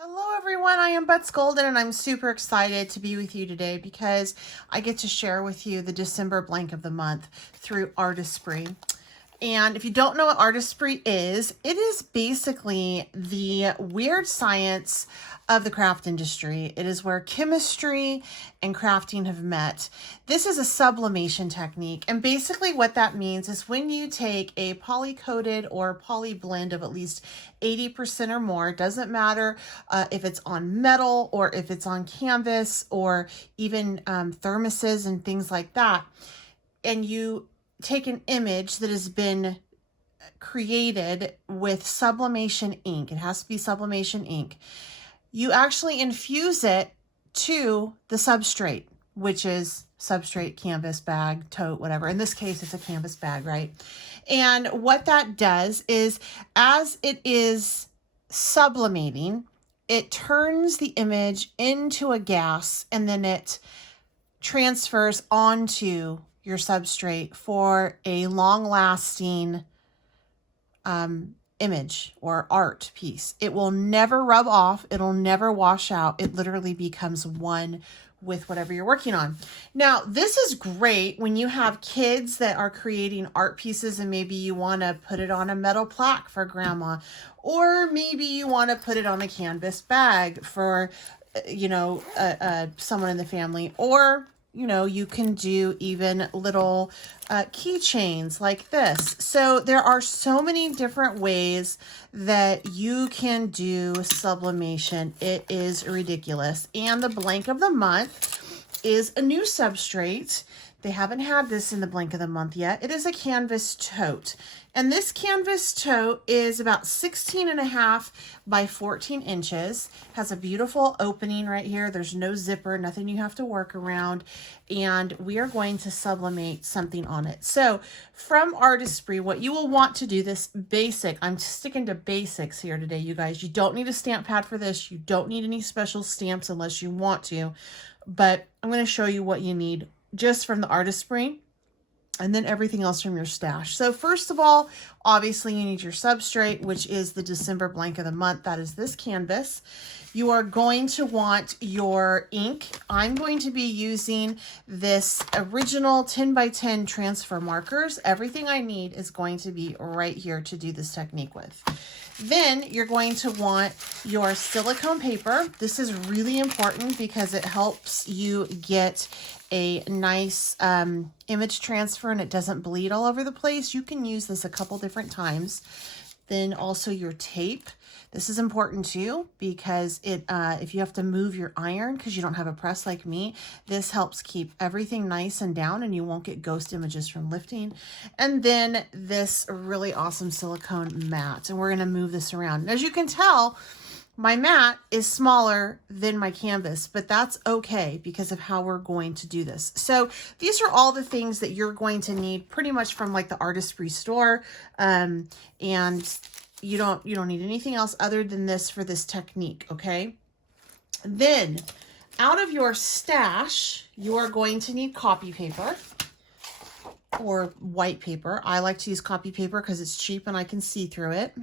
Hello everyone, I am Butts Golden and I'm super excited to be with you today because I get to share with you the December blank of the month through Artistry. And if you don't know what Artistry is, it is basically the weird science of the craft industry. It is where chemistry and crafting have met. This is a sublimation technique. And basically what that means is when you take a poly-coated or poly blend of at least 80% or more, it doesn't matter if it's on metal or if it's on canvas or even thermoses and things like that, and you take an image that has been created with sublimation ink. It has to be sublimation ink. You actually infuse it to the substrate, which is substrate, canvas, bag, tote, whatever. In this case, it's a canvas bag, right? And what that does is as it is sublimating, it turns the image into a gas and then it transfers onto your substrate for a long-lasting image or art piece. It will never rub off. It'll never wash out. It literally becomes one with whatever you're working on. Now, this is great when you have kids that are creating art pieces and maybe you want to put it on a metal plaque for grandma, or maybe you want to put it on a canvas bag for, someone in the family, or you can do even little keychains like this. So there are so many different ways that you can do sublimation. It is ridiculous. And the blank of the month is a new substrate. They haven't had this in the blank of the month yet. It is a canvas tote. And this canvas tote is about 16.5 by 14 inches. Has a beautiful opening right here. There's no zipper, nothing you have to work around. And we are going to sublimate something on it. So from Artistry, what you will want to do, this basic, I'm sticking to basics here today, you guys. You don't need a stamp pad for this. You don't need any special stamps unless you want to. But I'm going to show you what you need just from the Artistry, and then everything else from your stash. So first of all, obviously you need your substrate, which is the December blank of the month. That is this canvas. You are going to want your ink. I'm going to be using this original 10 by 10 transfer markers. Everything I need is going to be right here to do this technique with. Then you're going to want your silicone paper. This is really important because it helps you get a nice image transfer and it doesn't bleed all over the place. You can use this a couple different times. Then also your tape. This is important too because if you have to move your iron because you don't have a press like me, this helps keep everything nice and down and you won't get ghost images from lifting. And then this really awesome silicone mat, and we're going to move this around. And as you can tell, my mat is smaller than my canvas, but that's okay because of how we're going to do this. So these are all the things that you're going to need pretty much from like the Artistry store. And you don't need anything else other than this for this technique, okay? Then out of your stash, you are going to need copy paper or white paper. I like to use copy paper because it's cheap and I can see through it.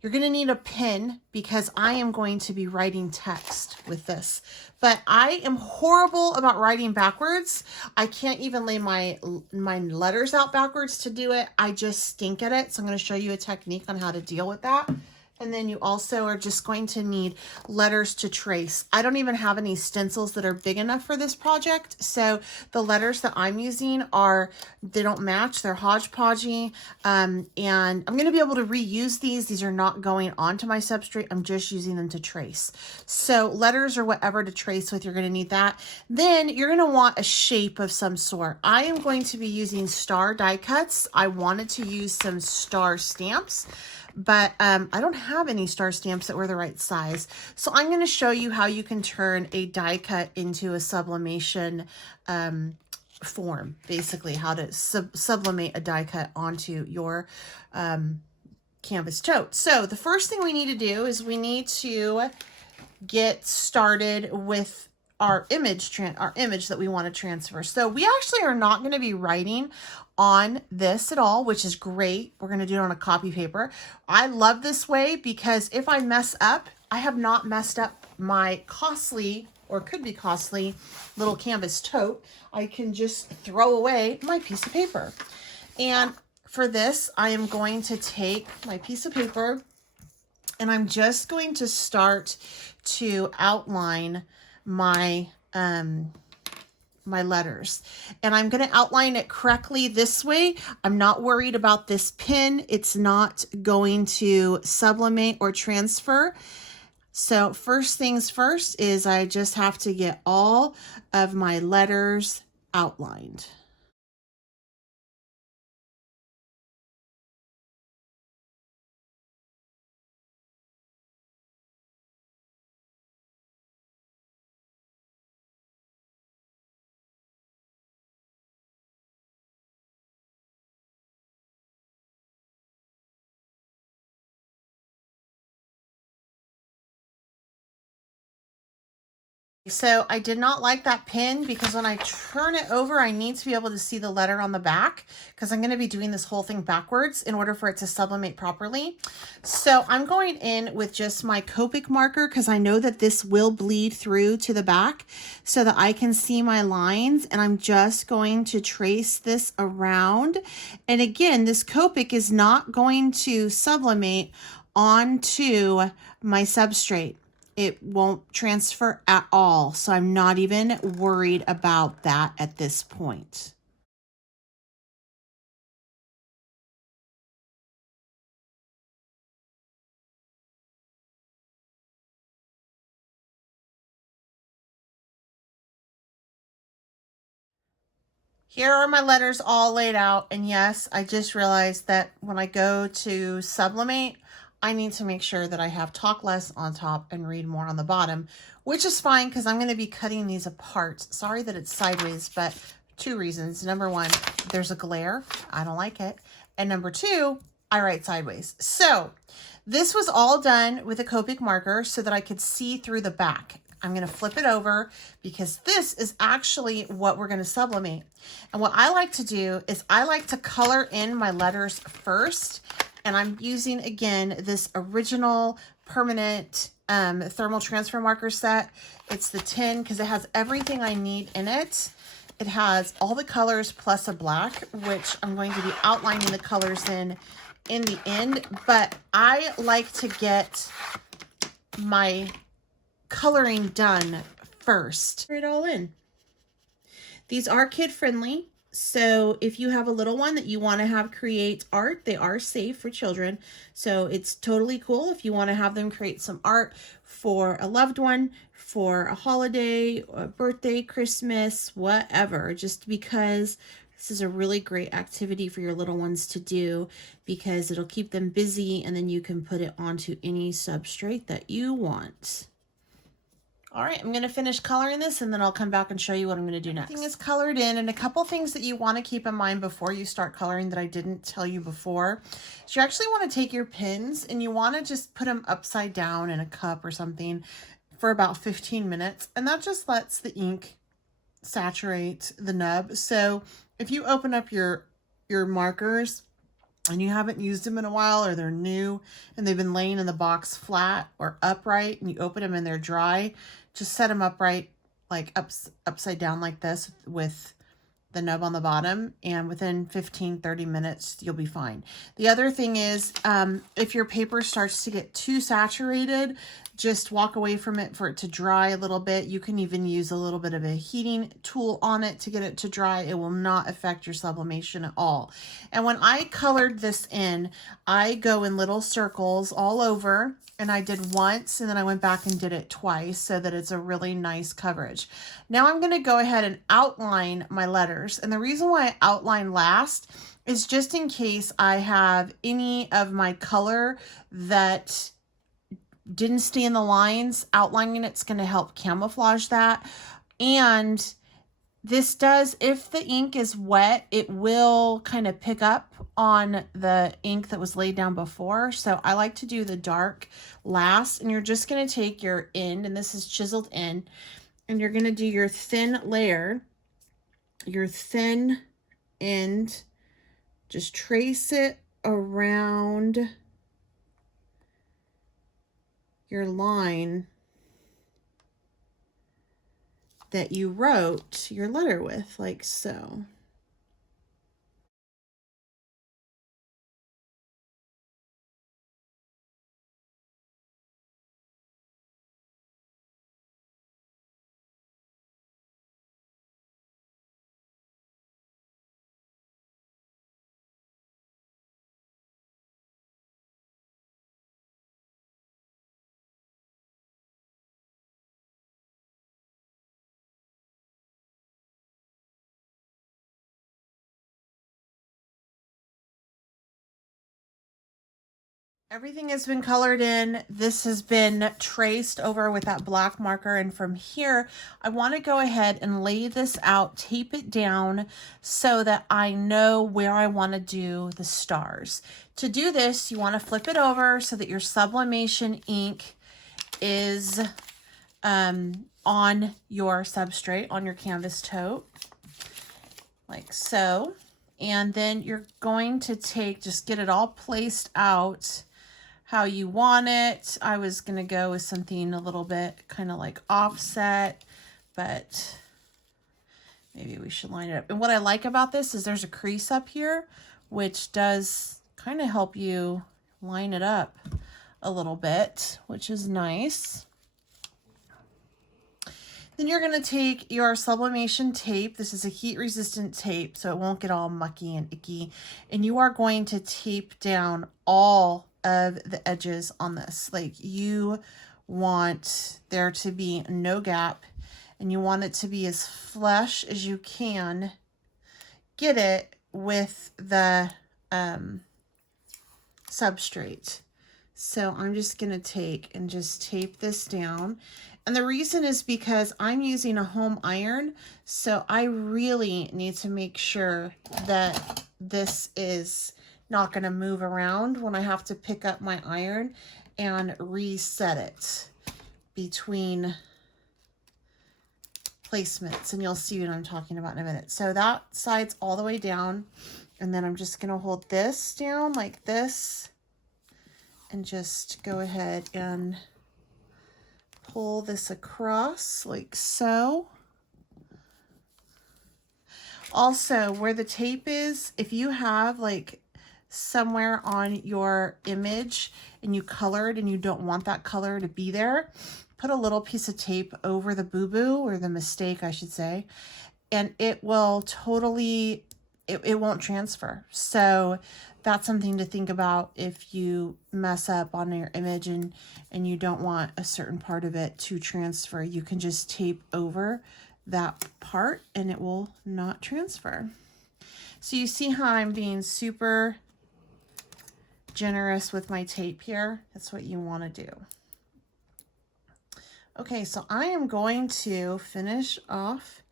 You're going to need a pen because I am going to be writing text with this. But I am horrible about writing backwards. I can't even lay my letters out backwards to do it. I just stink at it. So I'm going to show you a technique on how to deal with that. And then you also are just going to need letters to trace. I don't even have any stencils that are big enough for this project. So the letters that I'm using they don't match. They're hodgepodgey. And I'm going to be able to reuse these. These are not going onto my substrate. I'm just using them to trace. So letters or whatever to trace with, you're going to need that. Then you're going to want a shape of some sort. I am going to be using star die cuts. I wanted to use some star stamps, but I don't have any star stamps that were the right size. So I'm going to show you how you can turn a die cut into a sublimation form, basically how to sublimate a die cut onto your canvas tote. So the first thing we need to do is we need to get started with our image that we want to transfer. So we actually are not going to be writing on this at all, which is great. We're going to do it on a copy paper. I love this way because if I mess up, I have not messed up my costly, or could be costly, little canvas tote. I can just throw away my piece of paper. And for this, I am going to take my piece of paper and I'm just going to start to outline my my letters. And I'm going to outline it correctly this way. I'm not worried about this pin. It's not going to sublimate or transfer. So first things first is I just have to get all of my letters outlined. So I did not like that pin because when I turn it over, I need to be able to see the letter on the back because I'm going to be doing this whole thing backwards in order for it to sublimate properly. So I'm going in with just my Copic marker because I know that this will bleed through to the back so that I can see my lines, and I'm just going to trace this around. And again, this Copic is not going to sublimate onto my substrate. It won't transfer at all. So I'm not even worried about that at this point. Here are my letters all laid out. And yes, I just realized that when I go to sublimate, I need to make sure that I have talk less on top and read more on the bottom, which is fine because I'm going to be cutting these apart. Sorry that it's sideways, but two reasons. Number one, there's a glare. I don't like it. And number two, I write sideways. So this was all done with a Copic marker so that I could see through the back. I'm going to flip it over because this is actually what we're going to sublimate. And what I like to do is I like to color in my letters first. And I'm using, again, this original permanent thermal transfer marker set. It's the 10 because it has everything I need in it. It has all the colors plus a black, which I'm going to be outlining the colors in the end. But I like to get my coloring done first. Put it all in. These are kid friendly. So if you have a little one that you want to have create art, they are safe for children. So it's totally cool if you want to have them create some art for a loved one, for a holiday, a birthday, Christmas, whatever, just because this is a really great activity for your little ones to do because it'll keep them busy and then you can put it onto any substrate that you want. All right, I'm going to finish coloring this and then I'll come back and show you what I'm going to do next. Everything is colored in, and a couple things that you want to keep in mind before you start coloring that I didn't tell you before. So you actually want to take your pins and you want to just put them upside down in a cup or something for about 15 minutes. And that just lets the ink saturate the nub. So if you open up your markers and you haven't used them in a while, or they're new and they've been laying in the box flat or upright and you open them and they're dry, just set them upright, like upside down like this with the nub on the bottom, and within 15-30 minutes you'll be fine. The other thing is if your paper starts to get too saturated, just walk away from it for it to dry a little bit. You can even use a little bit of a heating tool on it to get it to dry. It will not affect your sublimation at all. And when I colored this in, I go in little circles all over, and I did once and then I went back and did it twice so that it's a really nice coverage. Now I'm going to go ahead and outline my letters. And the reason why I outline last is just in case I have any of my color that didn't stay in the lines. Outlining it's going to help camouflage that. And this does, if the ink is wet, it will kind of pick up on the ink that was laid down before. So I like to do the dark last, and you're just going to take your end, and this is chiseled in, and you're going to do your thin layer, your thin end, just trace it around your line that you wrote your letter with, like so. Everything has been colored in. This has been traced over with that black marker. And from here, I want to go ahead and lay this out, tape it down so that I know where I want to do the stars. To do this, you want to flip it over so that your sublimation ink is on your substrate, on your canvas tote, like so. And then you're going to just get it all placed out how you want it. I was gonna go with something a little bit kind of like offset, but maybe we should line it up. And what I like about this is there's a crease up here, which does kind of help you line it up a little bit, which is nice. Then you're going to take your sublimation tape. This is a heat resistant tape, so it won't get all mucky and icky. And you are going to tape down all of the edges on this. Like, you want there to be no gap, and you want it to be as flush as you can get it with the substrate. So I'm just going to take and just tape this down. And the reason is because I'm using a home iron, so I really need to make sure that this is not going to move around when I have to pick up my iron and reset it between placements. And you'll see what I'm talking about in a minute. So that side's all the way down. And then I'm just going to hold this down like this and just go ahead and pull this across like so. Also, where the tape is, if you have like somewhere on your image and you colored and you don't want that color to be there, put a little piece of tape over the boo-boo, or the mistake I should say, and it will totally, it won't transfer. So that's something to think about if you mess up on your image and you don't want a certain part of it to transfer. You can just tape over that part and it will not transfer. So you see how I'm being super generous with my tape here? That's what you want to do. Okay, so I am going to finish off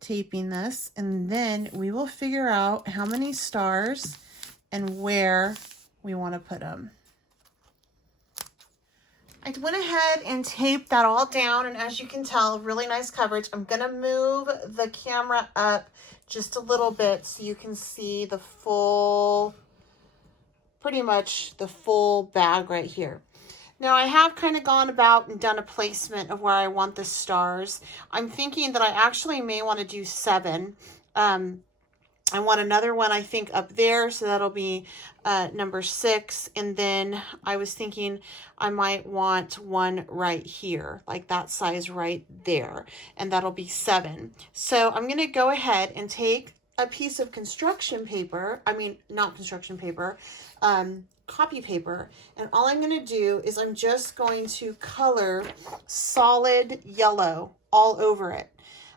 taping this, and then we will figure out how many stars and where we want to put them. I went ahead and taped that all down, and as you can tell, really nice coverage. I'm going to move the camera up just a little bit so you can see the full, pretty much the full bag right here. Now I have kind of gone about and done a placement of where I want the stars. I'm thinking that I actually may want to do 7. I want another one, I think, up there, so that'll be number 6. And then I was thinking I might want one right here, like that size right there, and that'll be 7. So I'm going to go ahead and take a piece of construction paper, not construction paper, copy paper, and all I'm going to do is I'm just going to color solid yellow all over it.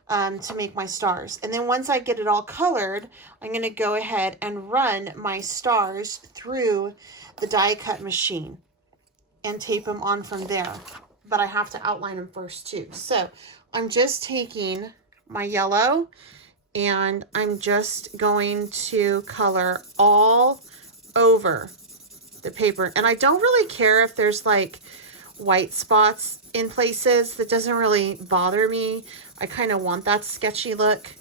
To make my stars. And then once I get it all colored, I'm going to go ahead and run my stars through the die cut machine and tape them on from there. But I have to outline them first too. So I'm just taking my yellow and I'm just going to color all over the paper. And I don't really care if there's like white spots in places. That doesn't really bother me. I kind of want that sketchy look.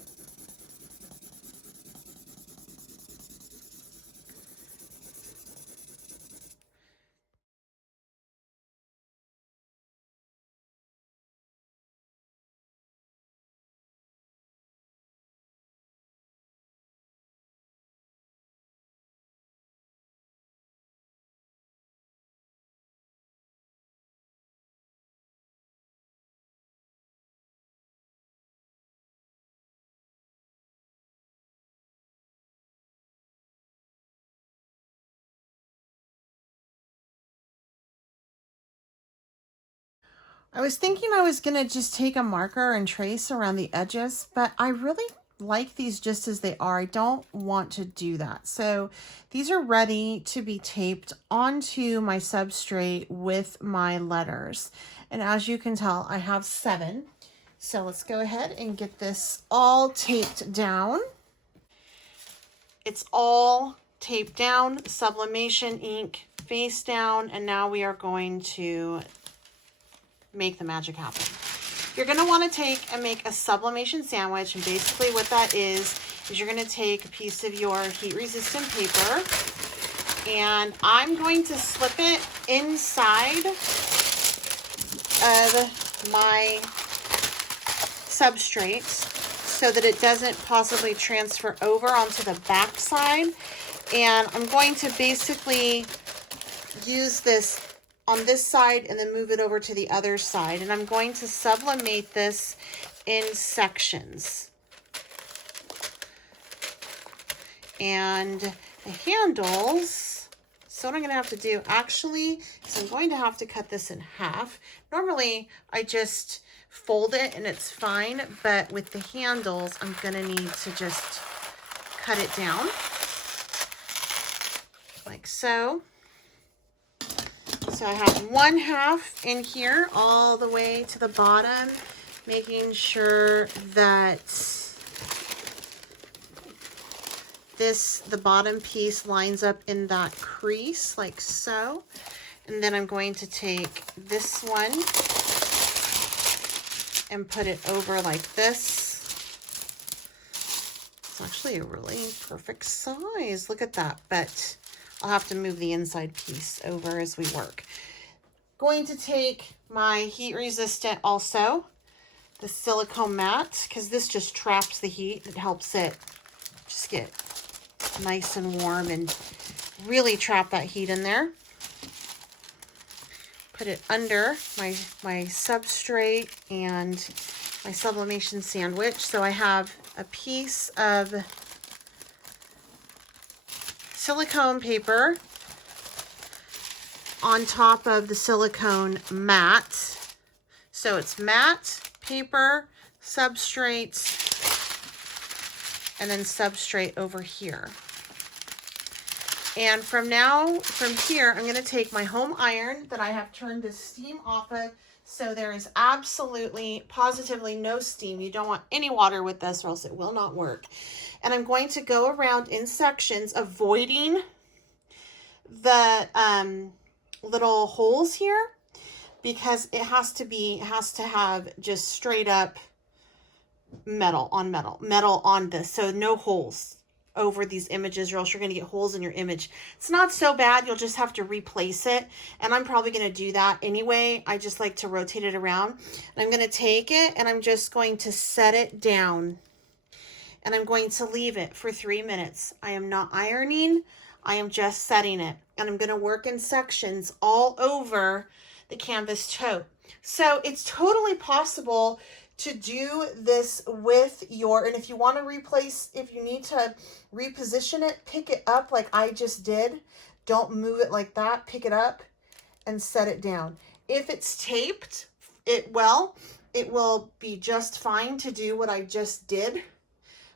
I was thinking I was going to just take a marker and trace around the edges, but I really like these just as they are. I don't want to do that. So these are ready to be taped onto my substrate with my letters. And as you can tell, I have 7. So let's go ahead and get this all taped down. It's all taped down, sublimation ink face down, and now we are going to make the magic happen. You're going to want to take and make a sublimation sandwich, and basically what that is you're going to take a piece of your heat resistant paper, and I'm going to slip it inside of my substrate so that it doesn't possibly transfer over onto the back side. And I'm going to basically use this on this side and then move it over to the other side. And I'm going to sublimate this in sections. And the handles, so what I'm going to have to do actually is I'm going to have to cut this in half. Normally I just fold it and it's fine, but with the handles I'm going to need to just cut it down like so. So I have 1/2 in here all the way to the bottom, making sure that the bottom piece lines up in that crease like so. And then I'm going to take this one and put it over like this. It's actually a really perfect size. Look at that, but I'll have to move the inside piece over as we work. Going to take my heat resistant also, the silicone mat, because this just traps the heat. It helps it just get nice and warm and really trap that heat in there. Put it under my substrate and my sublimation sandwich. So I have a piece of silicone paper on top of the silicone mat. So it's mat, paper, substrate, and then substrate over here. And from here, I'm going to take my home iron that I have turned the steam off of. So there is absolutely, positively no steam. You don't want any water with this or else it will not work. And I'm going to go around in sections, avoiding the little holes here, because it has to have just straight up metal on this. So no holes over these images or else you're going to get holes in your image. It's not so bad. You'll just have to replace it. And I'm probably going to do that anyway. I just like to rotate it around. And I'm going to take it and I'm just going to set it down. And I'm going to leave it for 3 minutes. I am not ironing. I am just setting it. And I'm going to work in sections all over the canvas tote. So it's totally possible to do this with your, and if you want to replace, if you need to reposition it, pick it up like I just did. Don't move it like that. Pick it up and set it down. If it's taped, it will be just fine to do what I just did.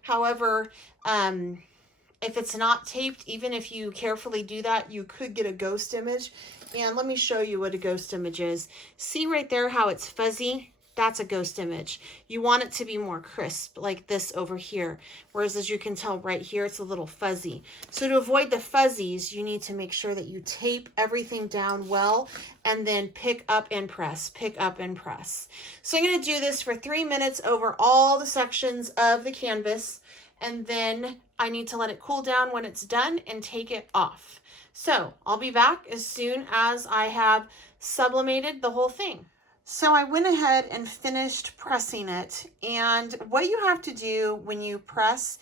However, if it's not taped, even if you carefully do that, you could get a ghost image. And let me show you what a ghost image is. See right there how it's fuzzy? that's a ghost image. You want it to be more crisp, like this over here. Whereas as you can tell right here, it's a little fuzzy. So to avoid the fuzzies, you need to make sure that you tape everything down well and then pick up and press, pick up and press. So I'm going to do this for 3 minutes over all the sections of the canvas. And then I need to let it cool down when it's done and take it off. So I'll be back as soon as I have sublimated the whole thing. So I went ahead and finished pressing it. And what you have to do when you press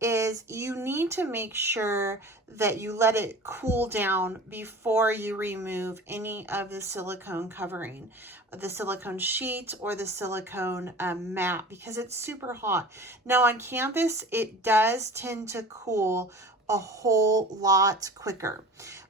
is you need to make sure that you let it cool down before you remove any of the silicone covering, the silicone sheet or the silicone mat, because it's super hot. Now on canvas, it does tend to cool a whole lot quicker.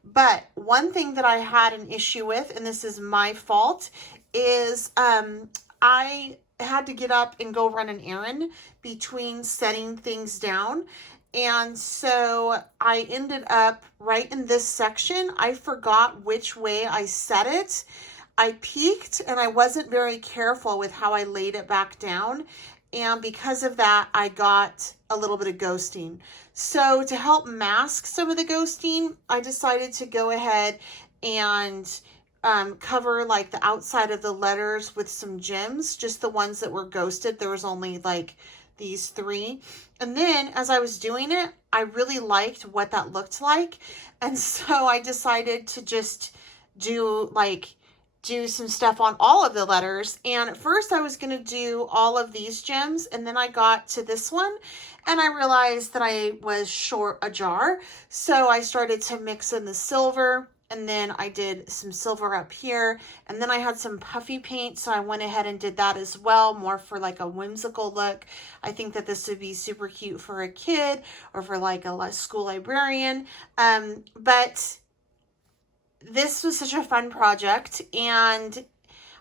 But one thing that I had an issue with, and this is my fault, is I had to get up and go run an errand between setting things down. And so I ended up right in this section. I forgot which way I set it. I peeked and I wasn't very careful with how I laid it back down. And because of that, I got a little bit of ghosting. So to help mask some of the ghosting, I decided to go ahead and cover like the outside of the letters with some gems, just the ones that were ghosted. There was only like these 3. And then as I was doing it, I really liked what that looked like. And so I decided to just do some stuff on all of the letters. And at first I was going to do all of these gems, and then I got to this one and I realized that I was short a jar. So I started to mix in the silver, and then I did some silver up here, and then I had some puffy paint, so I went ahead and did that as well, more for like a whimsical look. I think that this would be super cute for a kid or for like a school librarian. But this was such a fun project, and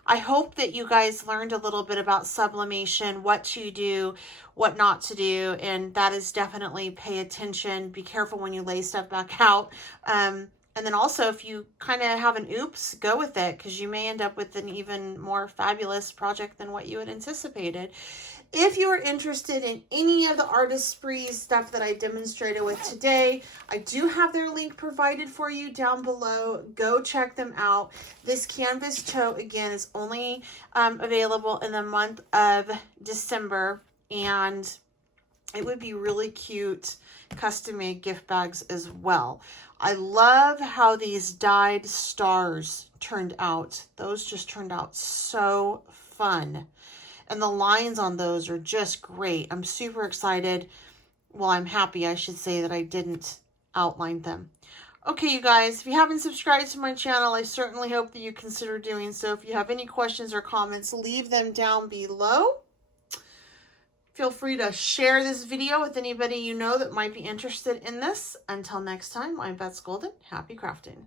I hope that you guys learned a little bit about sublimation, what to do, what not to do, and that is definitely pay attention. Be careful when you lay stuff back out. And then also, if you kind of have an oops, go with it, because you may end up with an even more fabulous project than what you had anticipated. If you are interested in any of the Artist Spree stuff that I demonstrated with today, I do have their link provided for you down below. Go check them out. This canvas tote, again, is only available in the month of December, and it would be really cute custom-made gift bags as well. I love how these dyed stars turned out. Those just turned out so fun. And the lines on those are just great. I'm super excited. Well, I'm happy, I should say, that I didn't outline them. Okay, you guys, if you haven't subscribed to my channel, I certainly hope that you consider doing so. If you have any questions or comments, leave them down below. Feel free to share this video with anybody you know that might be interested in this. Until next time, I'm Beth Golden. Happy crafting.